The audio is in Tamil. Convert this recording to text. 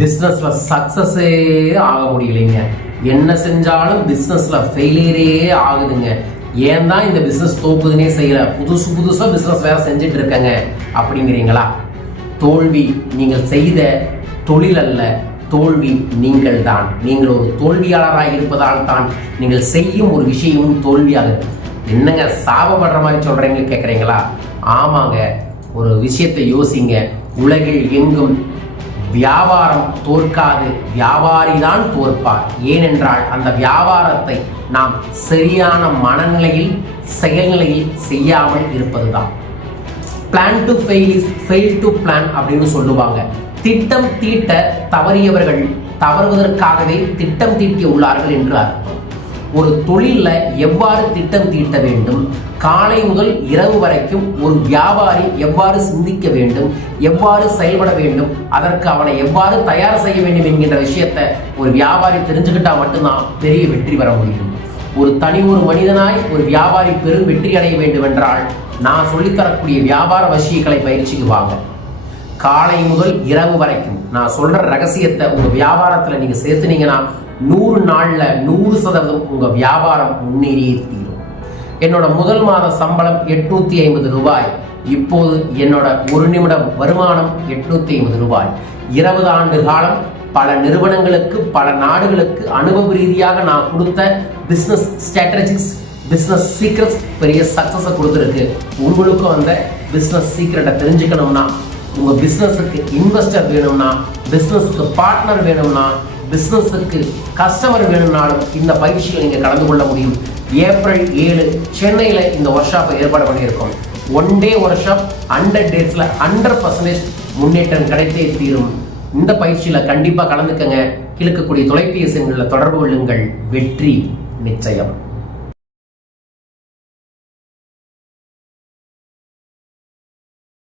பிஸ்னஸில் சக்ஸஸே ஆக முடியலைங்க. என்ன செஞ்சாலும் பிஸ்னஸில் ஃபெயிலியரே ஆகுதுங்க. ஏன் தான் இந்த பிஸ்னஸ் தோக்குதுன்னே செய்யல. புதுசு புதுசாக பிஸ்னஸ் வேறு செஞ்சுட்டு இருக்கேங்க. அப்படிங்கிறீங்களா? தோல்வி நீங்கள் செய்த தொழில் அல்ல தோல்வி நீங்கள் தான். நீங்கள் ஒரு தோல்வியாளராக இருப்பதால் தான் நீங்கள் செய்யும் ஒரு விஷயமும் தோல்வியாகுது. என்னங்க சாபப்படுற மாதிரி சொல்றீங்க கேட்குறீங்களா ஆமாங்க. ஒரு விஷயத்தை யோசிங்க. உலகில் எங்கும் வியாபாரம் தோற்காது. வியாபாரி தான் தோற்பார். ஏனென்றால் அந்த வியாபாரத்தை நாம் சரியான மனநிலையில் செயல்நிலையில் செய்யாமல் இருப்பதுதான். Plan to fail is fail to plan அப்படின்னு சொல்லுவாங்க. திட்டம் தீட்ட தவறியவர்கள் தவறுவதற்காகவே திட்டம் தீட்டி உள்ளார்கள் என்று அர்த்தம். ஒரு தொழிலில் எவ்வாறு திட்டம் தீட்ட வேண்டும்? காலை முதல் இரவு வரைக்கும் ஒரு வியாபாரி எவ்வாறு சிந்திக்க வேண்டும்? எவ்வாறு செயல்பட வேண்டும்? அதற்கு அவனை எவ்வாறு தயார் செய்ய வேண்டும் என்கின்ற விஷயத்தை ஒரு வியாபாரி தெரிஞ்சுக்கிட்டால் மட்டும்தான் பெரிய வெற்றி பெற முடியும். ஒரு தனி ஒரு மனிதனாய் ஒரு வியாபாரி பெரும் வெற்றி அடைய வேண்டும் என்றால் நான் சொல்லித்தரக்கூடிய வியாபார வசியங்களை பயிற்சிக்கு வாங்க காலை முதல் இரவு வரைக்கும் நான் சொல்ற ரகசியத்தை உங்க வியாபாரத்துல நீங்க சேர்த்துனீங்கன்னா நூறு நாளில் நூறு சதவீதம் உங்கள் வியாபாரம் முன்னேறியே தீரும் என்னோட முதல் மாத சம்பளம் எட்நூத்தி ஐம்பது ரூபாய். இப்போது என்னோட ஒரு நிமிடம் வருமானம் எட்நூத்தி ஐம்பது ரூபாய். இருபது ஆண்டு காலம் பல நிறுவனங்களுக்கு பல நாடுகளுக்கு அனுபவ ரீதியாக நான் கொடுத்த பிஸ்னஸ் ஸ்ட்ராட்டஜிக்ஸ் பிஸ்னஸ் சீக்ரெட்ஸ் பெரிய சக்ஸஸை கொடுத்துருக்கு. உங்களுக்கும் அந்த பிஸ்னஸ் சீக்ரெட்டை தெரிஞ்சுக்கணும்னா உங்கள் பிஸ்னஸுக்கு இன்வெஸ்டர் வேணும்னா பிஸ்னஸுக்கு பார்ட்னர் வேணும்னா பிஸ்னஸுக்கு கஸ்டமர் வேணும்னாலும் இந்த பயிற்சியில் நீங்கள் கலந்து கொள்ள முடியும். ஏப்ரல் ஏழு சென்னையில் இந்த ஒர்க் ஷாப்பை ஏற்பாடு பண்ணியிருக்கோம். One day workshop hundred டேஸில் ஹண்ட்ரட் பர்சன்டேஜ் முன்னேற்றம் கிடைத்தே தீரும். இந்த பயிற்சியில் கண்டிப்பாக கலந்துக்கங்க. கிழக்கக்கூடிய தொலைபேசி எண்களில் தொடர்பு கொள்ளுங்கள். வெற்றி நிச்சயம்.